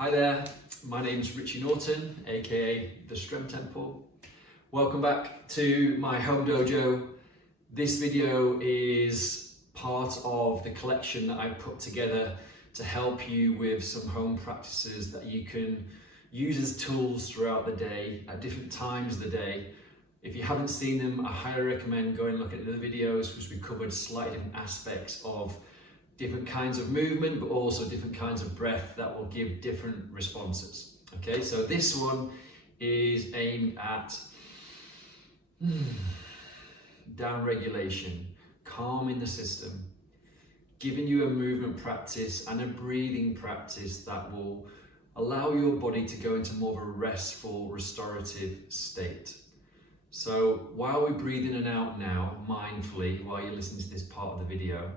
Hi there, my name's Richie Norton, aka The Strength Temple. Welcome back to my home dojo. This video is part of the collection that I've put together to help you with some home practices that you can use as tools throughout the day, at different times of the day. If you haven't seen them, I highly recommend going and looking at the other videos, because we covered slightly different aspects of different kinds of movement, but also different kinds of breath that will give different responses. Okay, so this one is aimed at down regulation, calming the system, giving you a movement practice and a breathing practice that will allow your body to go into more of a restful, restorative state. So while we breathe in and out now, mindfully, while you're listening to this part of the video,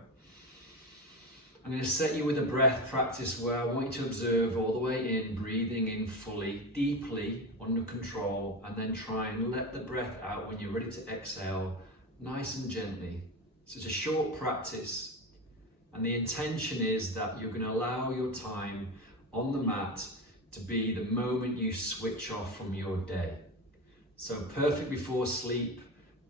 I'm going to set you with a breath practice where I want you to observe all the way in, breathing in fully, deeply, under control, and then try and let the breath out when you're ready to exhale, nice and gently. So it's a short practice, and the intention is that you're going to allow your time on the mat to be the moment you switch off from your day. So perfect before sleep,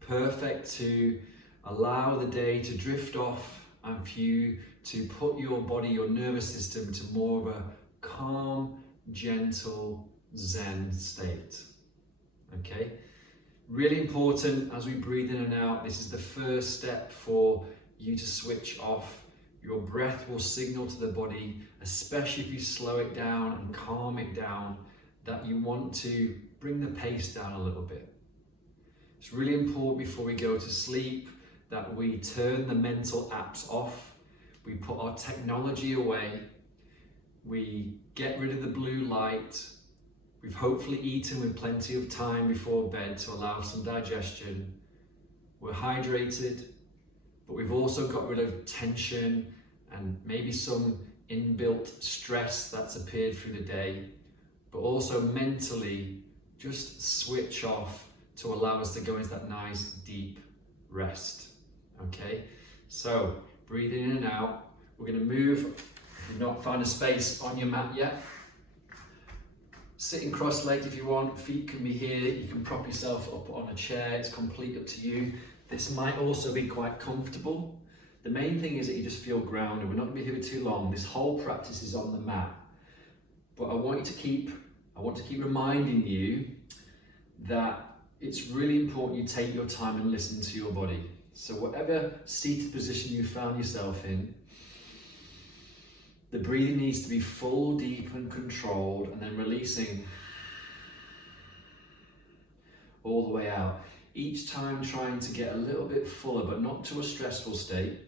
perfect to allow the day to drift off and for you to put your body, your nervous system into more of a calm, gentle, zen state. Okay? Really important as we breathe in and out, this is the first step for you to switch off. Your breath will signal to the body, especially if you slow it down and calm it down, that you want to bring the pace down a little bit. It's really important before we go to sleep that we turn the mental apps off, we put our technology away, we get rid of the blue light, we've hopefully eaten with plenty of time before bed to allow some digestion, we're hydrated, but we've also got rid of tension and maybe some inbuilt stress that's appeared through the day, but also mentally just switch off to allow us to go into that nice deep rest. Okay, so breathing in and out. We're going to move. If you've not found a space on your mat yet, sitting cross-legged if you want. Feet can be here. You can prop yourself up on a chair. It's completely up to you. This might also be quite comfortable. The main thing is that you just feel grounded. We're not going to be here for too long. This whole practice is on the mat, but I want to keep reminding you that it's really important you take your time and listen to your body. So whatever seated position you found yourself in, the breathing needs to be full, deep and controlled, and then releasing all the way out. Each time trying to get a little bit fuller, but not to a stressful state.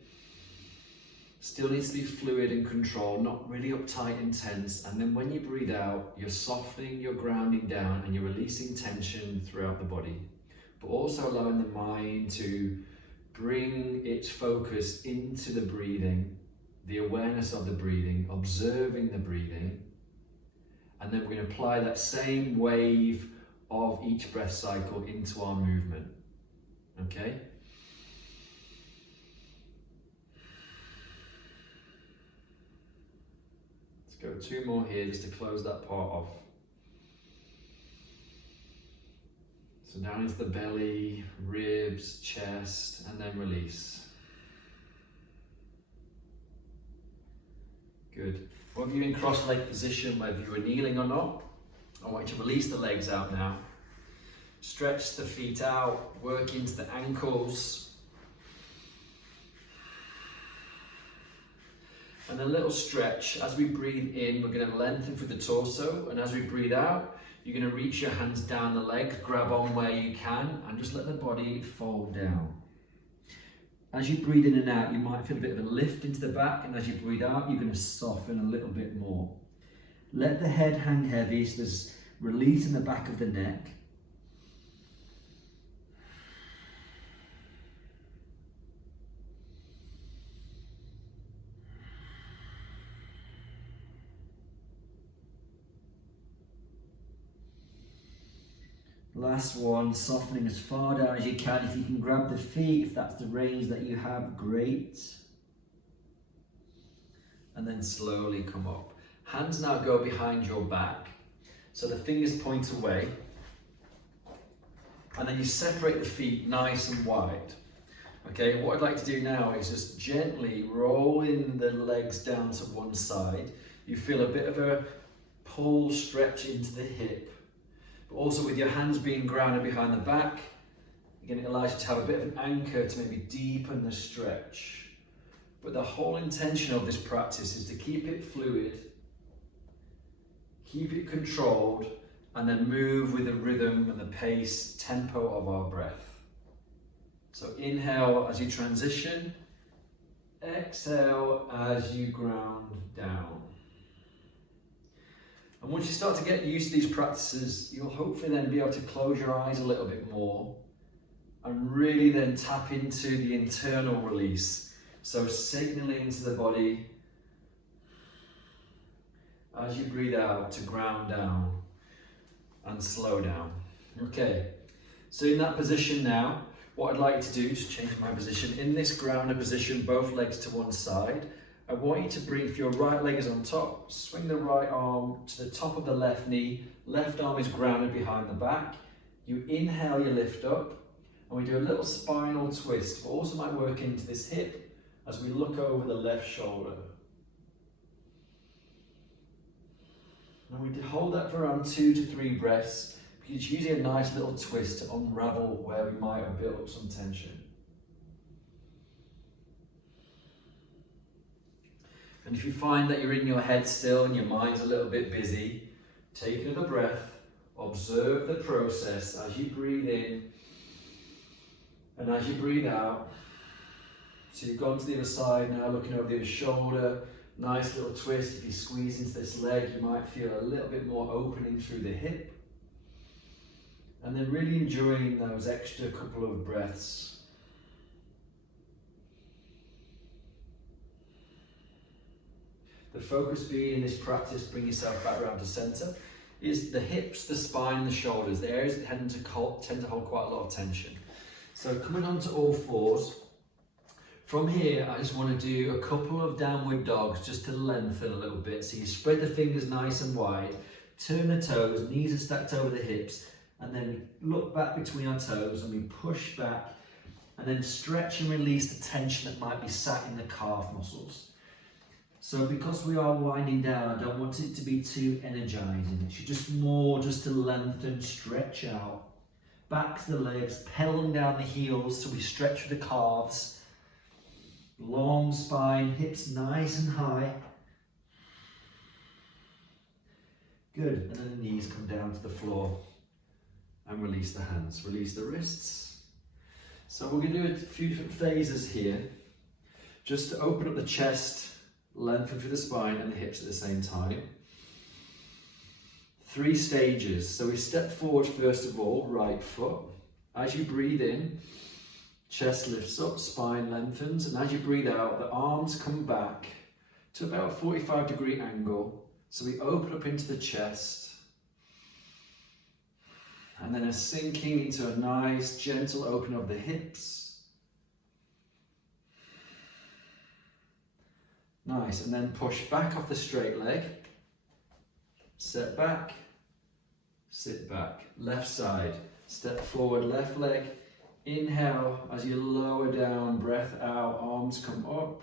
Still needs to be fluid and controlled, not really uptight and tense. And then when you breathe out, you're softening, you're grounding down, and you're releasing tension throughout the body, but also allowing the mind to bring its focus into the breathing, the awareness of the breathing, observing the breathing, and then we're going to apply that same wave of each breath cycle into our movement. Okay? Let's go 2 more here just to close that part off. So down into the belly, ribs, chest, and then release. Good. Whether you're in cross-leg position, whether you are kneeling or not, I want you to release the legs out now. Stretch the feet out, work into the ankles. And a little stretch. As we breathe in, we're going to lengthen through the torso, and as we breathe out, you're going to reach your hands down the legs, grab on where you can, and just let the body fold down. As you breathe in and out, you might feel a bit of a lift into the back, and as you breathe out, you're going to soften a little bit more. Let the head hang heavy, so there's release in the back of the neck. Last one, softening as far down as you can. If you can grab the feet, if that's the range that you have, great. And then slowly come up. Hands now go behind your back. So the fingers point away. And then you separate the feet nice and wide. Okay, what I'd like to do now is just gently rolling the legs down to one side. You feel a bit of a pull, stretch into the hip. But also with your hands being grounded behind the back, again, it allows you to have a bit of an anchor to maybe deepen the stretch. But the whole intention of this practice is to keep it fluid, keep it controlled, and then move with the rhythm and the pace, tempo of our breath. So inhale as you transition, exhale as you ground down. And once you start to get used to these practices, you'll hopefully then be able to close your eyes a little bit more and really then tap into the internal release. So signaling to the body as you breathe out to ground down and slow down. Okay, so in that position now, what I'd like you to do is change my position. In this grounded position, both legs to one side. I want you to bring, if your right leg is on top, swing the right arm to the top of the left knee. Left arm is grounded behind the back. You inhale, you lift up, and we do a little spinal twist, but also might work into this hip as we look over the left shoulder. And we hold that for around 2 to 3 breaths, because it's usually a nice little twist to unravel where we might have built up some tension. And if you find that you're in your head still and your mind's a little bit busy, take another breath, observe the process as you breathe in and as you breathe out. So you've gone to the other side now, looking over the other shoulder. Nice little twist. If you squeeze into this leg, you might feel a little bit more opening through the hip. And then really enjoying those extra couple of breaths. The focus being in this practice, bring yourself back around to center, is the hips, the spine, the shoulders, the areas that tend to hold quite a lot of tension. So coming onto all fours. From here, I just want to do a couple of downward dogs just to lengthen a little bit. So you spread the fingers nice and wide, turn the toes, knees are stacked over the hips, and then look back between our toes and we push back and then stretch and release the tension that might be sat in the calf muscles. So because we are winding down, I don't want it to be too energizing. It should just more just to lengthen, stretch out. Back to the legs, pedaling down the heels so we stretch through the calves. Long spine, hips nice and high. Good, and then the knees come down to the floor and release the hands, release the wrists. So we're going to do a few different phases here, just to open up the chest, lengthen through the spine and the hips at the same time. 3 stages. So we step forward first of all, right foot. As you breathe in, chest lifts up, spine lengthens, and as you breathe out, the arms come back to about a 45-degree angle. So we open up into the chest, and then a sinking into a nice, gentle open of the hips. Nice, and then push back off the straight leg, set back, sit back, left side, step forward, left leg, inhale as you lower down, breath out, arms come up.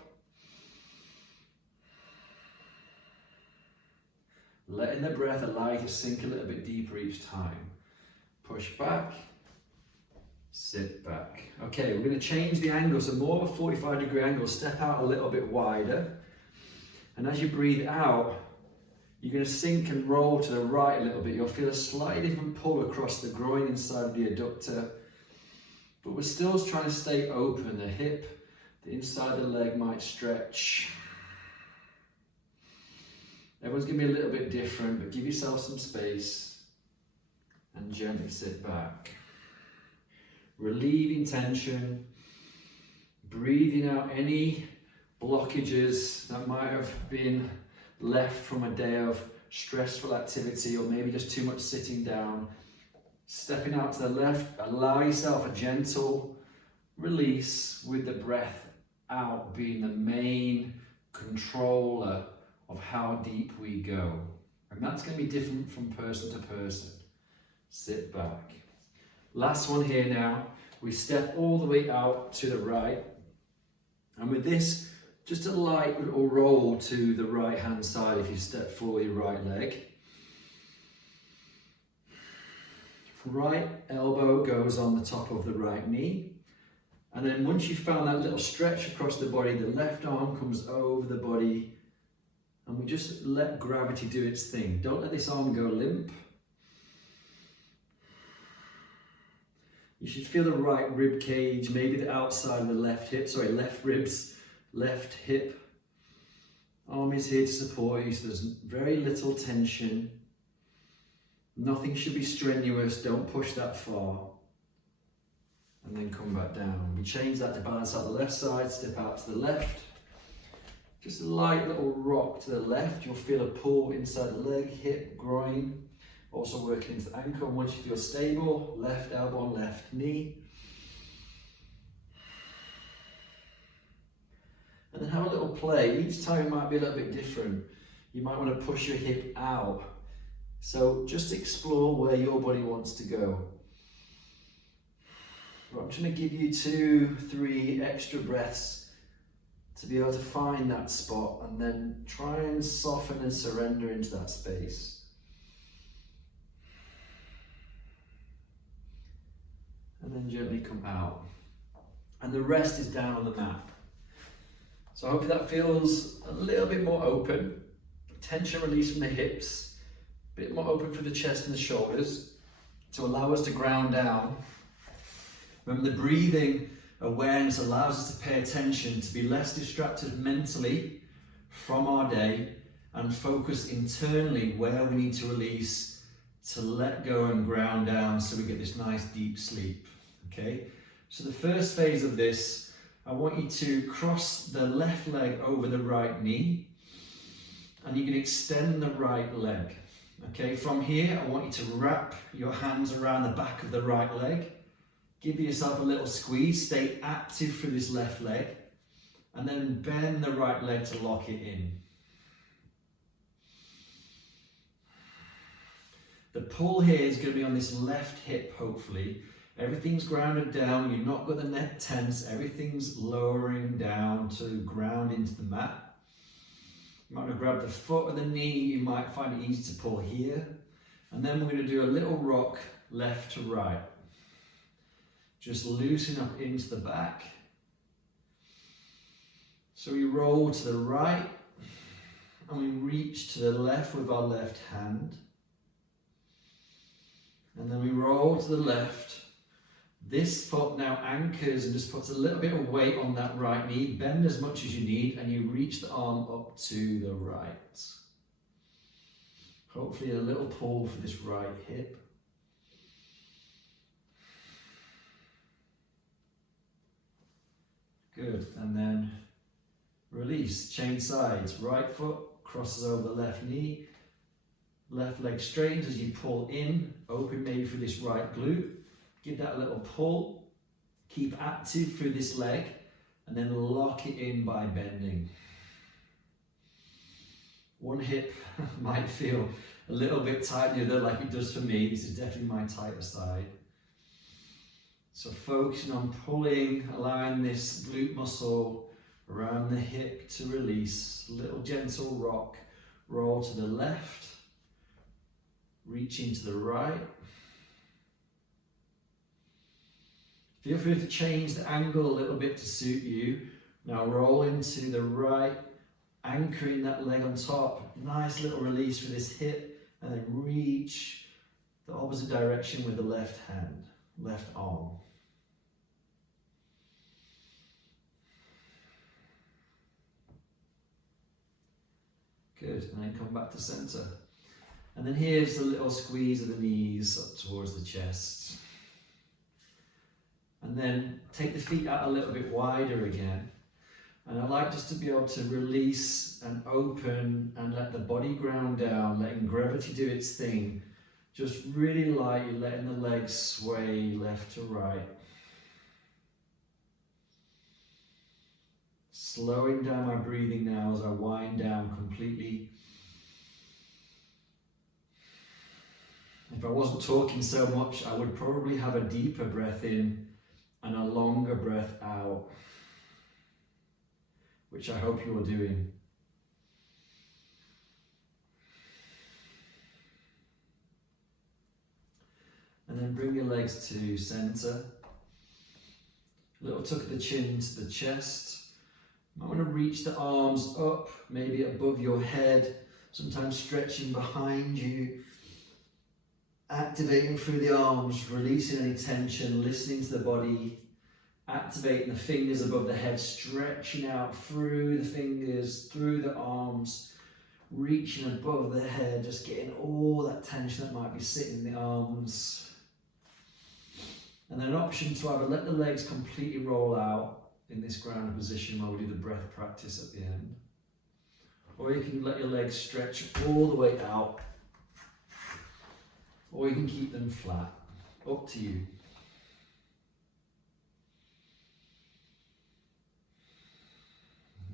Letting the breath allow you to sink a little bit deeper each time. Push back, sit back. Okay, we're going to change the angle, so more of a 45-degree angle, step out a little bit wider. And as you breathe out, you're going to sink and roll to the right a little bit. You'll feel a slightly different pull across the groin inside of the adductor. But we're still trying to stay open. The hip, the inside of the leg might stretch. Everyone's going to be a little bit different, but give yourself some space and gently sit back. Relieving tension, breathing out any blockages that might have been left from a day of stressful activity or maybe just too much sitting down. Stepping out to the left, allow yourself a gentle release with the breath out being the main controller of how deep we go. And that's going to be different from person to person. Sit back. Last one here now. We step all the way out to the right. And with this, just a light little roll to the right hand side if you step forward your right leg. Right elbow goes on the top of the right knee. And then once you've found that little stretch across the body, the left arm comes over the body. And we just let gravity do its thing. Don't let this arm go limp. You should feel the right rib cage, maybe the outside of the left hip, left ribs, left hip. Arm is here to support you, so there's very little tension. Nothing should be strenuous, don't push that far. And then come back down. We change that to balance out the left side, step out to the left. Just a light little rock to the left. You'll feel a pull inside the leg, hip, groin. Also working into the ankle. And once you feel stable, left elbow on left knee. And then have a little play. Each time it might be a little bit different. You might want to push your hip out. So just explore where your body wants to go. I'm trying to give you 2-3 extra breaths to be able to find that spot and then try and soften and surrender into that space. And then gently come out. And the rest is down on the mat. So hopefully that feels a little bit more open. Tension release from the hips. A bit more open for the chest and the shoulders to allow us to ground down. Remember, the breathing awareness allows us to pay attention, to be less distracted mentally from our day and focus internally where we need to release, to let go and ground down so we get this nice deep sleep. Okay, so the first phase of this, I want you to cross the left leg over the right knee and you can extend the right leg. Okay, from here I want you to wrap your hands around the back of the right leg. Give yourself a little squeeze, stay active through this left leg, and then bend the right leg to lock it in. The pull here is going to be on this left hip, hopefully. Everything's grounded down, you've not got the neck tense, everything's lowering down to ground into the mat. You might want to grab the foot or the knee, you might find it easy to pull here. And then we're going to do a little rock left to right. Just loosen up into the back. So we roll to the right and we reach to the left with our left hand. And then we roll to the left. This foot now anchors and just puts a little bit of weight on that right knee. Bend as much as you need and you reach the arm up to the right. Hopefully a little pull for this right hip. Good, and then release, change sides. Right foot crosses over the left knee. Left leg straightens as you pull in, open maybe for this right glute. Give that a little pull. Keep active through this leg and then lock it in by bending. One hip might feel a little bit tight, the other like it does for me. This is definitely my tighter side. So focusing on pulling, allowing this glute muscle around the hip to release. Little gentle rock, roll to the left, reach into the right. Feel free to change the angle a little bit to suit you. Now roll into the right, anchoring that leg on top. Nice little release for this hip, and then reach the opposite direction with the left hand, left arm. Good, and then come back to center. And then here's the little squeeze of the knees up towards the chest. And then take the feet out a little bit wider again. And I like just to be able to release and open and let the body ground down, letting gravity do its thing. Just really lightly letting the legs sway left to right. Slowing down my breathing now as I wind down completely. If I wasn't talking so much, I would probably have a deeper breath in and a longer breath out, which I hope you're doing. And then bring your legs to center. A little tuck of the chin to the chest. I want to reach the arms up, maybe above your head, sometimes stretching behind you. Activating through the arms, releasing any tension, listening to the body. Activating the fingers above the head, stretching out through the fingers, through the arms, reaching above the head, just getting all that tension that might be sitting in the arms. And then an option to either let the legs completely roll out in this grounded position while we do the breath practice at the end, or you can let your legs stretch all the way out, or you can keep them flat, up to you.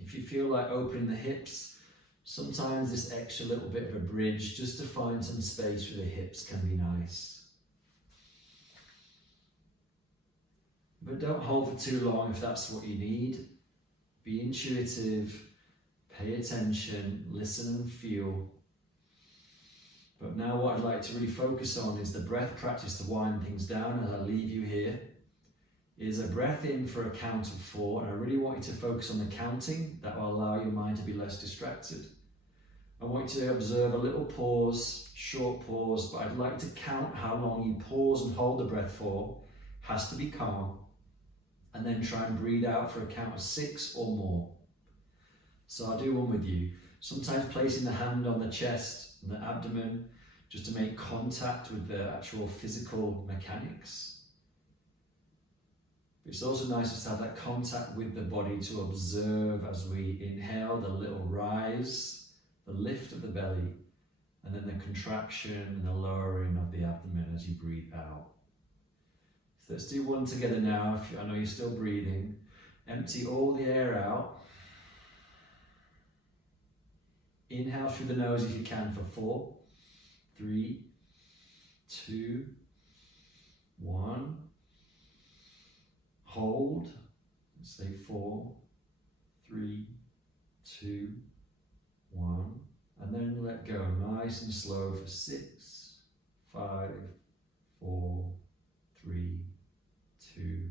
If you feel like opening the hips, sometimes this extra little bit of a bridge just to find some space for the hips can be nice. But don't hold for too long if that's what you need. Be intuitive, pay attention, listen and feel. But now what I'd like to really focus on is the breath practice to wind things down as I leave you here. Is a breath in for a count of 4, and I really want you to focus on the counting. That will allow your mind to be less distracted. I want you to observe a little pause, short pause, but I'd like to count how long you pause and hold the breath for. Has to be calm. And then try and breathe out for a count of 6 or more. So I'll do one with you. Sometimes placing the hand on the chest and the abdomen just to make contact with the actual physical mechanics. It's also nice just to have that contact with the body to observe as we inhale the little rise, the lift of the belly, and then the contraction and the lowering of the abdomen as you breathe out. So let's do one together now. I know you're still breathing. Empty all the air out. Inhale through the nose if you can for 4, 3, 2, 1. Hold. Say 4, 3, 2, 1. And then let go nice and slow for 6, 5, 4, 3, 2,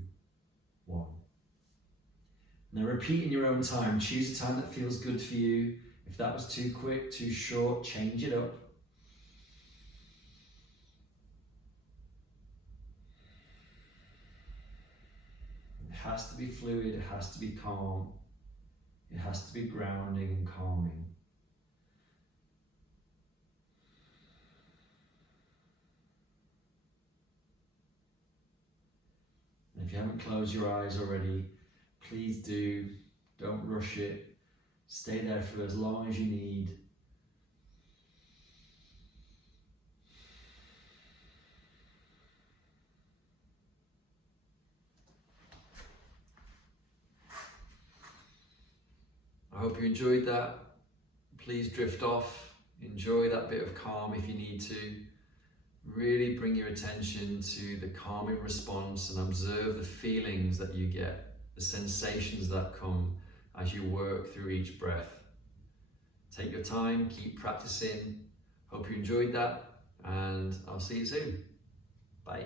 1. Now repeat in your own time. Choose a time that feels good for you. If that was too quick, too short, change it up. It has to be fluid, it has to be calm, it has to be grounding and calming. If you haven't closed your eyes already, please do. Don't rush it. Stay there for as long as you need. I hope you enjoyed that. Please drift off. Enjoy that bit of calm if you need to. Really bring your attention to the calming response and observe the feelings that you get, the sensations that come as you work through each breath. Take your time, keep practicing. Hope you enjoyed that, and I'll see you soon. Bye.